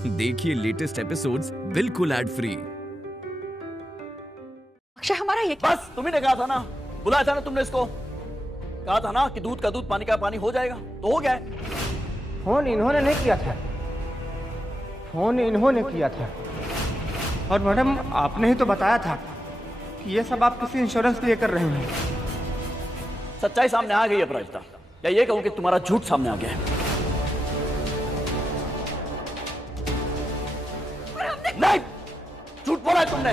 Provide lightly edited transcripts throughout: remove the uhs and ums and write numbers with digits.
देखिए latest episodes बिल्कुल ad free. Akshay हमारा ये बस तुम्ही ने कहा था ना, बुलाया था ना तुमने इसको, कहा था ना कि दूध का दूध पानी का पानी हो जाएगा, तो हो गया है। फोन इन्होंने नहीं किया था, फोन इन्होंने किया था। और मैडम आपने ही तो बताया था कि ये सब आप किसी इंश्योरेंस के लिए कर रहे हैं। सच्चाई सामने आ गई है अपराजिता, या ये कहूं कि तुम्हारा झूठ सामने आ गया है। नहीं, झूठ बोला है तुमने।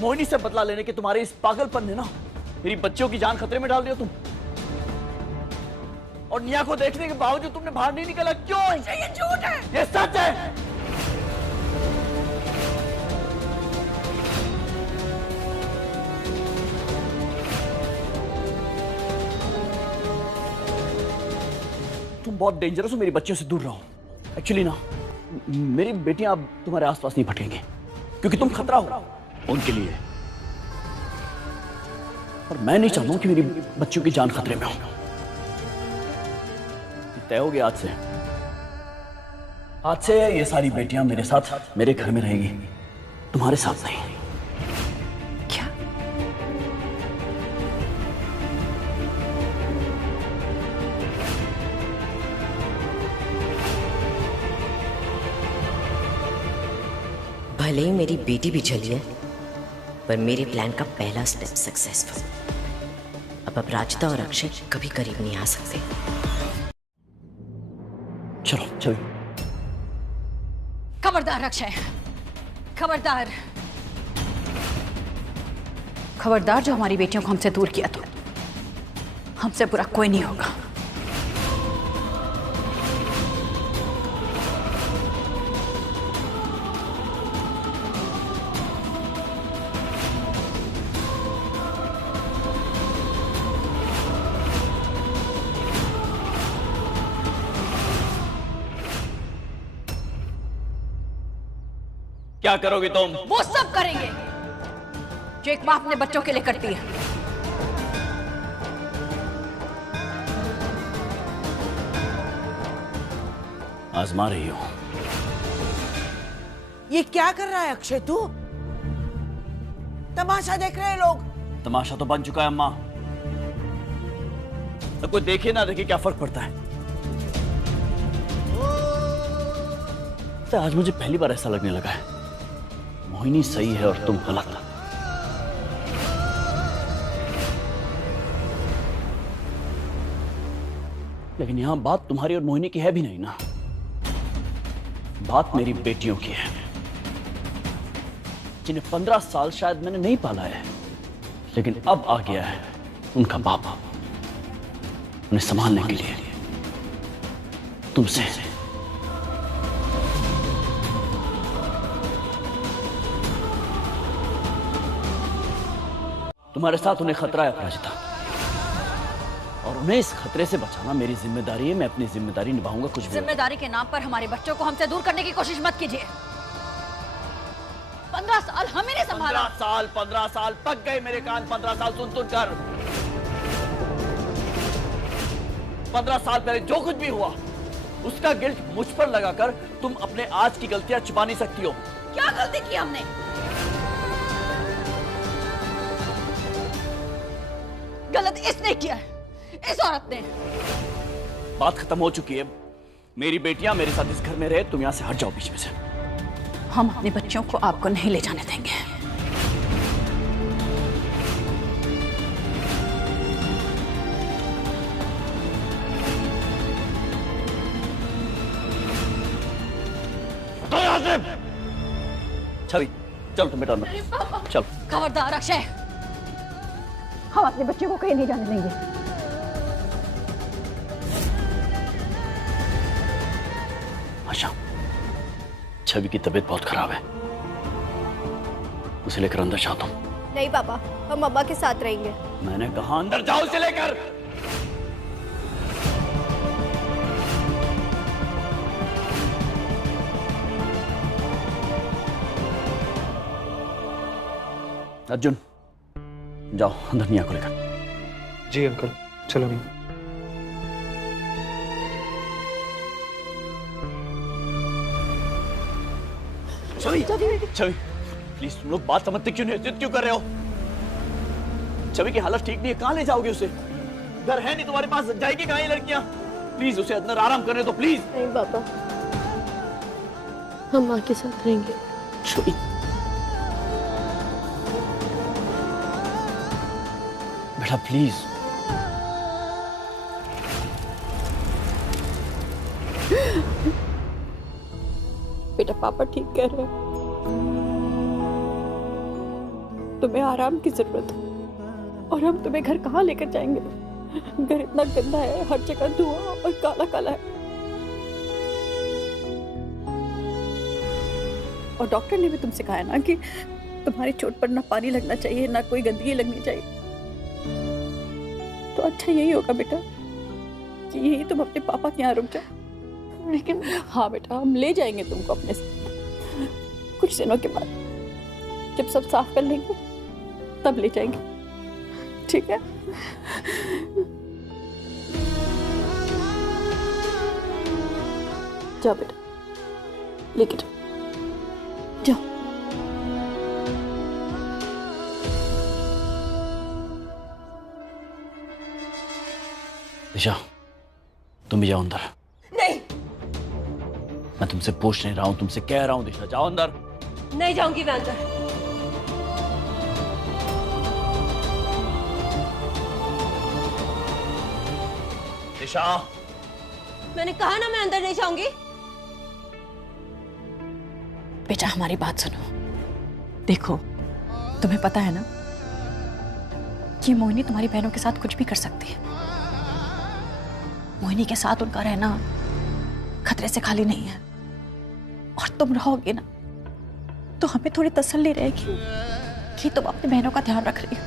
मोहिनी से बदला लेने के तुम्हारे इस पागलपन ने ना मेरी बच्चियों की जान खतरे में डाल दिया तुम। और निया को देखने के बावजूद तुमने बाहर नहीं निकला, क्यों? ये झूठ है। ये सच है। तुम बहुत डेंजरस हो, मेरी बच्चियों से दूर रहो। एक्चुअली ना मेरी बेटियां अब तुम्हारे आसपास नहीं भटकेंगी क्योंकि तुम खतरा हो उनके लिए। और मैं नहीं चाहता हूं कि मेरी बच्चियों की जान खतरे में हो। तय हो गया आज से ये सारी बेटियां मेरे साथ मेरे घर में रहेंगी, तुम्हारे साथ नहीं। क्या? भले ही मेरी बेटी भी चली है, पर मेरे प्लान का पहला स्टेप सक्सेसफुल। अब अपराजिता और अक्षय कभी करीब नहीं आ सकते। चलो चलो। खबरदार अक्षय, खबरदार, खबरदार। जो हमारी बेटियों को हमसे दूर किया तो हमसे बुरा कोई नहीं होगा। क्या करोगे तुम? वो सब करेंगे जो एक मां अपने बच्चों के लिए करती है। आजमा रही हो। ये क्या कर रहा है अक्षय? तू तमाशा देख रहे हैं लोग। तमाशा तो बन चुका है अम्मा, तो कोई देखे ना देखे क्या फर्क पड़ता है। तो आज मुझे पहली बार ऐसा लगने लगा है मोहिनी सही है और तुम गलत। लेकिन यहां बात तुम्हारी और मोहिनी की है भी नहीं ना, बात मेरी बेटियों की है, जिन्हें 15 साल शायद मैंने नहीं पाला है, लेकिन अब आ गया है उनका बाप उन्हें संभालने के लिए तुमसे। तुम्हारे साथ उन्हें खतरा है अपराजिता, और उन्हें इस खतरे से बचाना मेरी जिम्मेदारी है। मैं अपनी जिम्मेदारी निभाऊंगा। कुछ भी जिम्मेदारी के नाम पर हमारे बच्चों को हमसे दूर करने की कोशिश मत कीजिए। 15 साल हम ही ने संभाला। 15 साल पक गए मेरे कान। 15 साल सुन कर 15 साल पहले जो कुछ भी हुआ उसका गिल्ट मुझ पर लगाकर तुम अपने आज की गलतियां छुपा नहीं सकती हो। क्या गलती की हमने? गलत इसने किया है, इस औरत ने। बात खत्म हो चुकी है। मेरी बेटियां मेरे साथ इस घर में रहे, तुम यहां से हट जाओ बीच में से। हम अपने बच्चों को आपको नहीं ले जाने देंगे। तो यहां से छवि चल, तुम बेटा चल। खबरदार अक्षय, हम अपने बच्चों को कहीं नहीं जाने देंगे। आशा, छवि की तबीयत बहुत खराब है, उसे लेकर अंदर जाता हूं। नहीं पापा, हम अब्बा के साथ रहेंगे। मैंने कहा अंदर जाओ, उसे लेकर। अर्जुन जाओ अंदर निया को लेकर। जी अंकल। चलो छवि छवि प्लीज, तुम लोग बात समझते क्यों नहीं, जिद क्यों कर रहे हो? छवि की हालत ठीक नहीं है, कहां ले जाओगे उसे? घर है नहीं तुम्हारे पास, जाएगी कहां ये लड़कियां? प्लीज उसे अंदर आराम करने दो प्लीज। नहीं पापा, हम माँ के साथ रहेंगे। छवि बेटा प्लीज। बेटा पापा ठीक कह रहे हैं, तुम्हें आराम की जरूरत है और हम तुम्हें घर कहाँ लेकर जाएंगे? घर इतना गंदा है, हर जगह धुआं और काला काला है। और डॉक्टर ने भी तुमसे कहा है ना कि तुम्हारी चोट पर ना पानी लगना चाहिए, ना कोई गंदगी लगनी चाहिए। तो अच्छा यही होगा बेटा कि यही तुम अपने पापा के यहाँ रुक जाओ। लेकिन हाँ बेटा, हम ले जाएंगे तुमको अपने साथ कुछ दिनों के बाद, जब सब साफ कर लेंगे तब ले जाएंगे, ठीक है? जाओ बेटा, लेके जाओ, जाओ। दिशा, तुम भी जाओ अंदर। नहीं, मैं तुमसे पूछ नहीं रहा हूं, तुमसे कह रहा हूं दिशा, जाओ अंदर। नहीं जाऊंगी मैं अंदर। दिशा, मैंने कहा ना मैं अंदर नहीं जाऊंगी। बेटा हमारी बात सुनो, देखो तुम्हें पता है ना कि मोहिनी तुम्हारी बहनों के साथ कुछ भी कर सकती है। मोहिनी के साथ उनका रहना खतरे से खाली नहीं है, और तुम रहोगे ना तो हमें थोड़ी तसल्ली रहेगी कि तुम अपनी बहनों का ध्यान रख रही हो।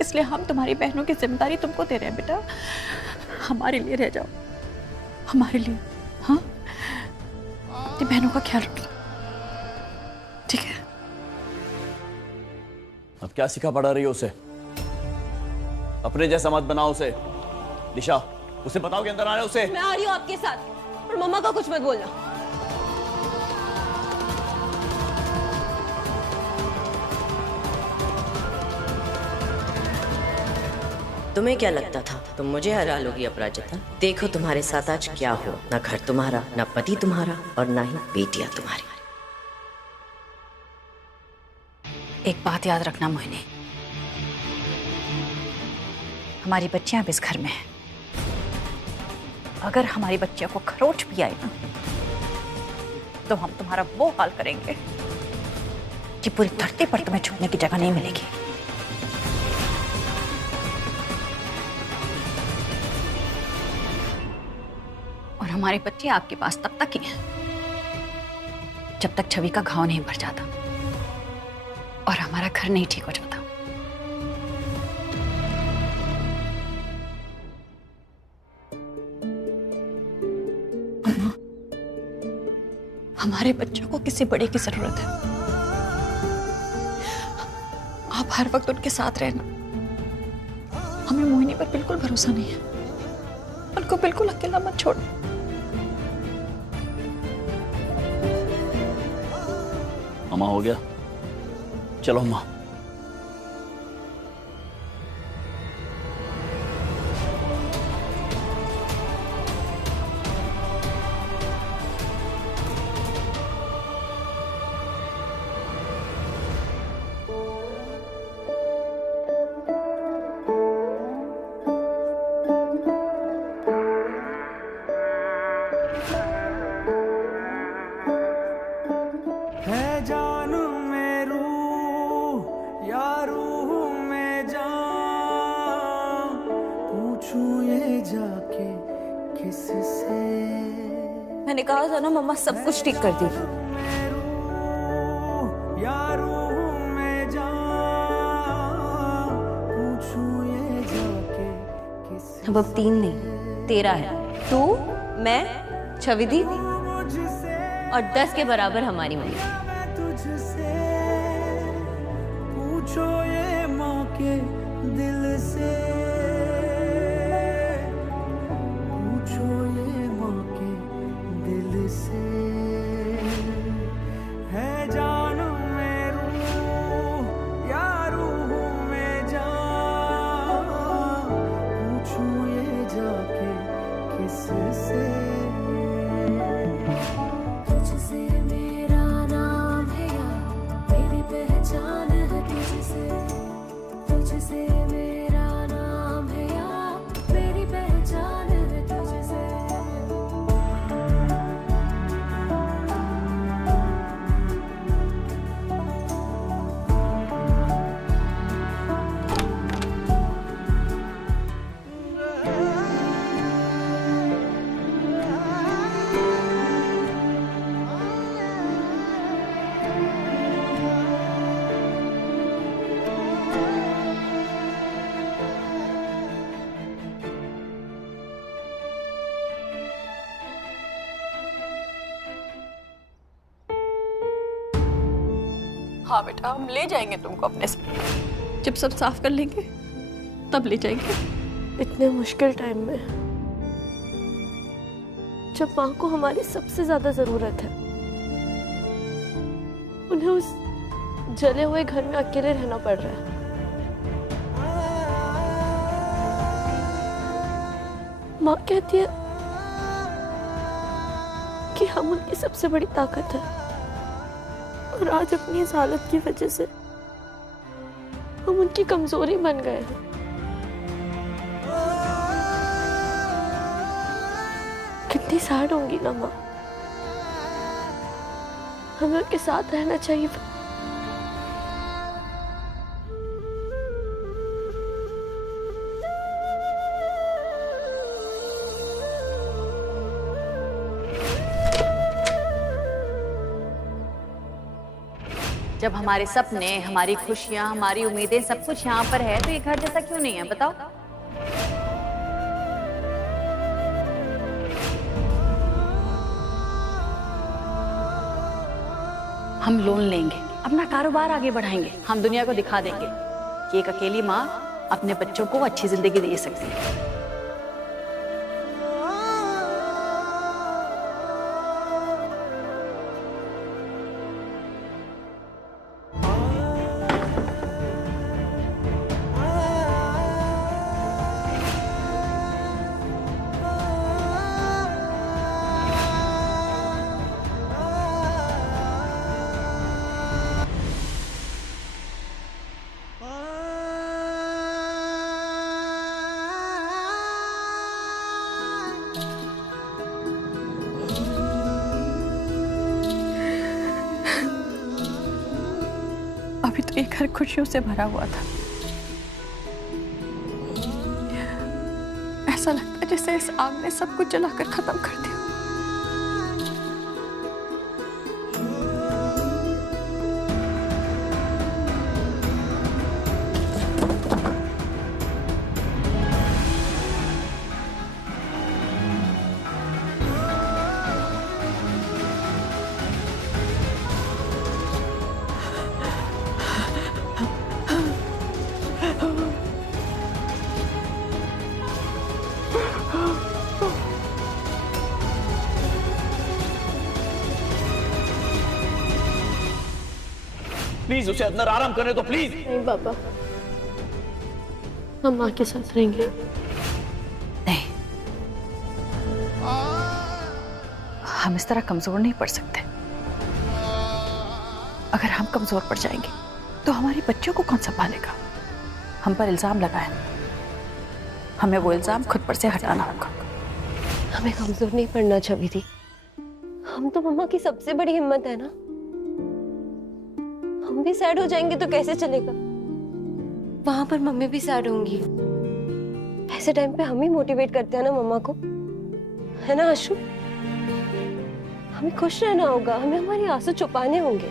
इसलिए हम तुम्हारी बहनों की जिम्मेदारी तुमको दे रहे हैं बेटा, हमारे लिए रह जाओ, हमारे लिए। हाँ, अपनी बहनों का ख्याल रखना, ठीक है? अब क्या सिखा पढ़ा रही हो उसे? अपने जैसा मत बनाओ उसे। दिशा, उसे बताओ कि अंदर आ रहे उसे। मैं आ रही हूँ आपके साथ, और मम्मा का कुछ मत बोलना। तुम्हें क्या लगता था तुम मुझे हरा लोगी अपराजिता? देखो तुम्हारे साथ आज क्या हुआ। ना घर तुम्हारा, ना पति तुम्हारा, और ना ही बेटियां तुम्हारी। एक बात याद रखना मोहिनी, हमारी बच्चियां भी इस घर में हैं। अगर हमारी बच्चियों को खरोच भी आई ना तो हम तुम्हारा वो हाल करेंगे कि पूरी धरती पर तुम्हें छूने की जगह नहीं मिलेगी। और हमारे बच्चे आपके पास तब तक ही हैं जब तक छवि का घाव नहीं भर जाता और हमारा घर नहीं ठीक हो जाता। अम्मा, हमारे बच्चों को किसी बड़े की जरूरत है। आप हर वक्त उनके साथ रहना। हमें मोहिनी पर बिल्कुल भरोसा नहीं है, उनको बिल्कुल अकेला मत छोड़ना। अम्मा, हो गया? चलो अम्मा। मैंने कहा था ना मम्मा सब कुछ ठीक कर दी। अब 3 नहीं 13 है। तू, मैं, छविदी और 10 के बराबर हमारी मम्मी। पूछो ये माँ के दिल से। हाँ बेटा, हम ले जाएंगे तुमको अपने साथ। जब सब साफ कर लेंगे तब ले जाएंगे। इतने मुश्किल टाइम में जब माँ को हमारी सबसे ज्यादा जरूरत है, उन्हें उस जले हुए घर में अकेले रहना पड़ रहा है। माँ कहती है कि हम उनकी सबसे बड़ी ताकत है, और आज अपनी इस हालत की वजह से हम उनकी कमजोरी बन गए हैं। कितनी सैड होंगी ना माँ। हमें उनके साथ रहना चाहिए। जब हमारे सपने, हमारी खुशियां, हमारी उम्मीदें सब कुछ यहाँ पर है, तो ये घर जैसा क्यों नहीं है बताओ? हम लोन लेंगे, अपना कारोबार आगे बढ़ाएंगे, हम दुनिया को दिखा देंगे कि एक अकेली माँ अपने बच्चों को अच्छी जिंदगी दे सकती है। अभी तो ये घर खुशियों से भरा हुआ था। ऐसा लगता है जैसे इस आग ने सब कुछ जलाकर खत्म कर दिया। प्लीज उसे अंदर आराम करने दो, प्लीज। नहीं पापा, हम माँ के साथ रहेंगे। नहीं, हम इस तरह कमजोर नहीं पड़ सकते। अगर हम कमजोर पड़ जाएंगे तो हमारे बच्चों को कौन संभालेगा? हम पर इल्जाम लगा है, हमें वो इल्जाम खुद पर से हटाना होगा। हमें कमजोर नहीं पड़ना छविदी। हम तो मम्मा की सबसे बड़ी हिम्मत है ना। हम भी सैड हो जाएंगे तो कैसे चलेगा? वहां पर मम्मी भी सैड होंगी। ऐसे टाइम पे हम ही मोटिवेट करते हैं ना मम्मा को, है ना आशु? हमें खुश रहना होगा, हमें हमारे आंसू छुपाने होंगे,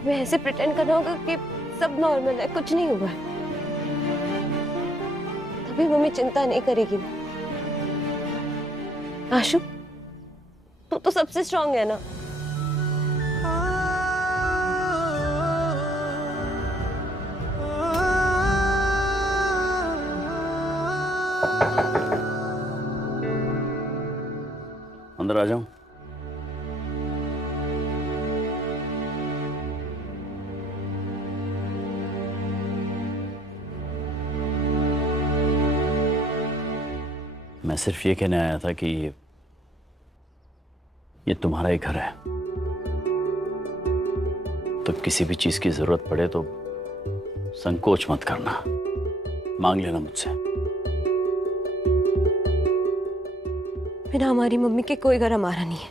हमें ऐसे प्रिटेंड करना होगा कि सब नॉर्मल है, कुछ नहीं हुआ है। तभी मम्मी चिंता नहीं करेगी ना। आशु, तू तो सबसे स्ट्रांग है ना। अंदर आ जाऊं? मैं सिर्फ ये कहने आया था कि ये तुम्हारा ही घर है, तो किसी भी चीज की जरूरत पड़े तो संकोच मत करना, मांग लेना मुझसे। बिना हमारी मम्मी के कोई घर हमारा नहीं है।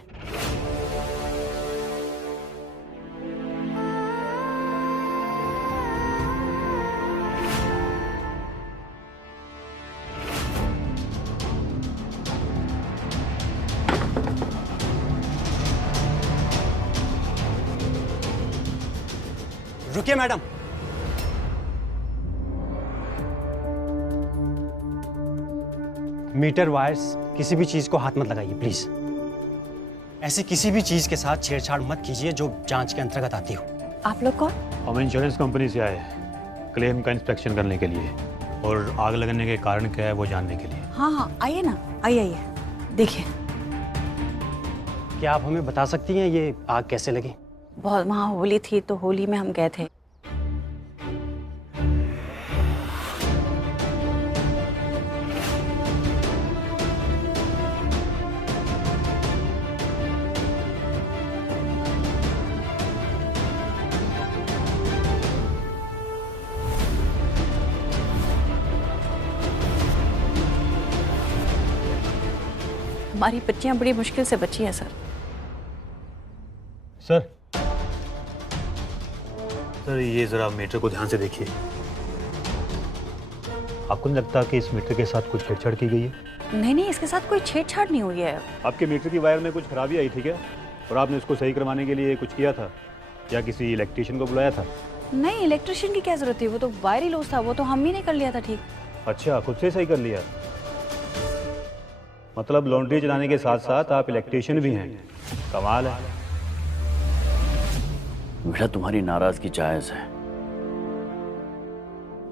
रुकिए मैडम। मीटर वायर्स, किसी भी चीज को हाथ मत लगाइए प्लीज। ऐसी किसी भी चीज के साथ छेड़छाड़ मत कीजिए जो जांच के अंतर्गत आती हो। आप लोग कौन? हम इंश्योरेंस कंपनी से आए हैं क्लेम का इंस्पेक्शन करने के लिए और आग लगने के कारण क्या है वो जानने के लिए। हाँ हाँ, आइए ना, आइए देखिए। क्या आप हमें बता सकती हैं ये आग कैसे लगी? बहुत वहाँ होली थी तो होली में हम गए थे। हमारी बच्चियां बड़ी मुश्किल से बची हैं सर। सर ये जरा मीटर को ध्यान से देखिए। आपको नहीं लगता कि इस मीटर के साथ कुछ छेड़छाड़ की गई है? नहीं नहीं, इसके साथ कोई छेड़छाड़ नहीं हुई है। आपके मीटर की वायर में कुछ खराबी आई थी क्या? और आपने इसको सही करवाने के लिए कुछ किया था या किसी इलेक्ट्रीशियन को बुलाया था? नहीं, इलेक्ट्रिशियन की क्या जरूरत थी, वो तो वायर ही लूज था, वो तो हम ही ने कर लिया था ठीक। अच्छा, खुद से सही कर लिया। मतलब लॉन्ड्री चलाने के साथ साथ आप इलेक्ट्रीशियन भी हैं। कमाल है। बेटा तुम्हारी नाराजगी जायज है,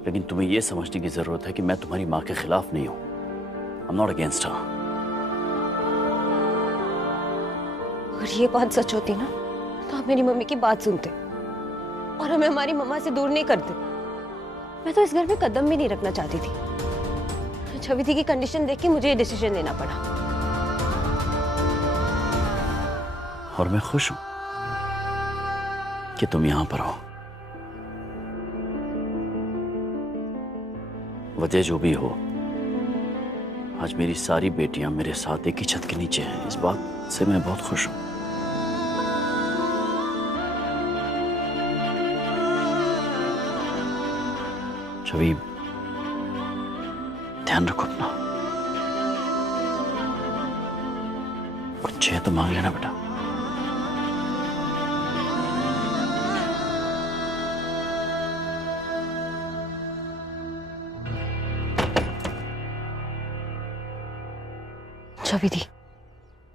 लेकिन तुम्हें यह समझने की जरूरत है कि मैं तुम्हारी माँ के खिलाफ नहीं हूं। I am not against her. और ये बात सच होती ना तो आप मेरी मम्मी की बात सुनते और हमें हमारी मम्मा से दूर नहीं करते। मैं तो इस घर में कदम भी नहीं रखना चाहती थी। छविदी की कंडीशन देख के मुझे ये डिसीजन लेना पड़ा। और मैं खुश हूं कि तुम यहां पर हो। वजह जो भी हो, आज मेरी सारी बेटियां मेरे साथ एक ही छत के नीचे हैं। इस बात से मैं बहुत खुश हूं। छवि, ध्यान रखो अपना। कुछ चाहिए तो मांग लेना बेटा। छविदी,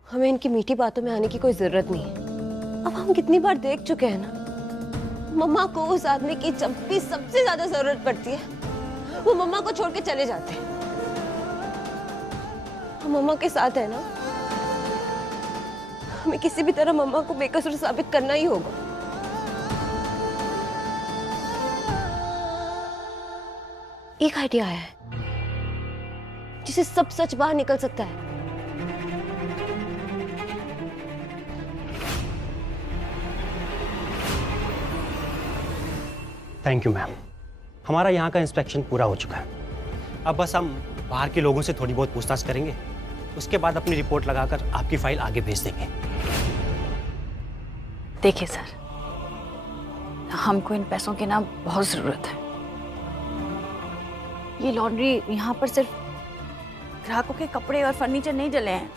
हमें इनकी मीठी बातों में आने की कोई जरूरत नहीं है। अब हम कितनी बार देख चुके हैं ना, मम्मा को उस आदमी की जब भी सबसे ज्यादा जरूरत पड़ती है वो मम्मा को छोड़ के चले जाते हैं। हम मम्मा के साथ है ना, हमें किसी भी तरह मम्मा को बेकसूर साबित करना ही होगा। एक आइडिया आया है जिसे सब सच बाहर निकल सकता है। Thank you ma'am. हमारा यहाँ का इंस्पेक्शन पूरा हो चुका है। अब बस हम बाहर के लोगों से थोड़ी बहुत पूछताछ करेंगे, उसके बाद अपनी रिपोर्ट लगाकर आपकी फाइल आगे भेज देंगे। देखिए सर, हमको इन पैसों की ना बहुत जरूरत है। ये लॉन्ड्री यहाँ पर सिर्फ ग्राहकों के कपड़े और फर्नीचर नहीं जले हैं,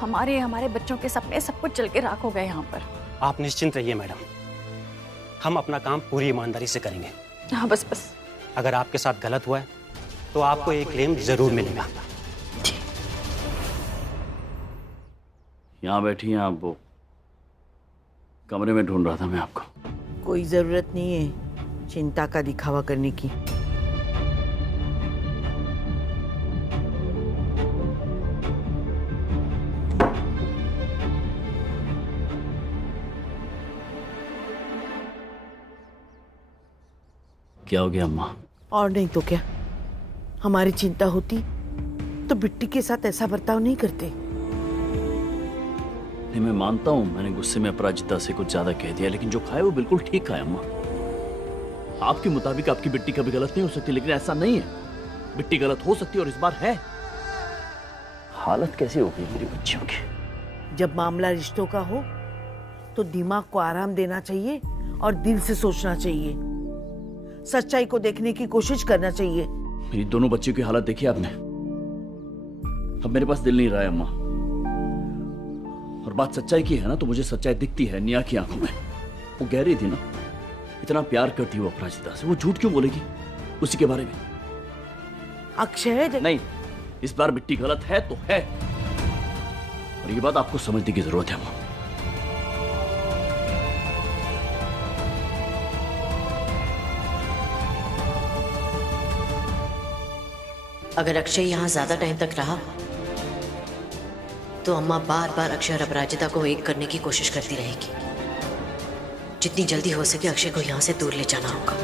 हमारे बच्चों के सपने सब कुछ जल के राख हो गए यहाँ पर। आप निश्चिंत रहिए मैडम, हम अपना काम पूरी ईमानदारी से करेंगे। हाँ बस। अगर आपके साथ गलत हुआ है तो आपको एक क्लेम जरूर मिलेगा। यहाँ बैठी हैं आप, वो कमरे में ढूंढ रहा था मैं आपको। कोई जरूरत नहीं है चिंता का दिखावा करने की। क्या हो गया अम्मा? और नहीं तो क्या, हमारी चिंता होती तो बिट्टी के साथ ऐसा बर्ताव नहीं करते। नहीं, मैं मानता हूं मैंने गुस्से में अपराजिता से कुछ ज्यादा कह दिया, लेकिन जो खाया वो बिल्कुल ठीक खाया अम्मा। आपके मुताबिक आपकी बिट्टी कभी गलत नहीं हो सकती, लेकिन ऐसा नहीं है। बिट्टी गलत हो सकती है और इस बार है। हालत कैसी हो गई मेरी बच्चियों की? जब मामला रिश्तों का हो तो दिमाग को आराम देना चाहिए और दिल से सोचना चाहिए, सच्चाई को देखने की कोशिश करना चाहिए। मेरी दोनों बच्चियों की हालत देखी आपने। अब मेरे पास दिल नहीं रहा है अम्मा, और बात सच्चाई की है ना, तो मुझे सच्चाई दिखती है निया की आंखों में। वो कह रही थी ना, इतना प्यार करती है वो अपराजिता से, वो झूठ क्यों बोलेगी उसी के बारे में? अक्षय, नहीं, इस बार बिट्टी गलत है तो है, और ये बात आपको समझने की जरूरत है अम्मा। अगर अक्षय यहाँ ज्यादा टाइम तक रहा तो अम्मा बार बार अक्षय और अपराजिता को एक करने की कोशिश करती रहेगी। जितनी जल्दी हो सके अक्षय को यहाँ से दूर ले जाना होगा।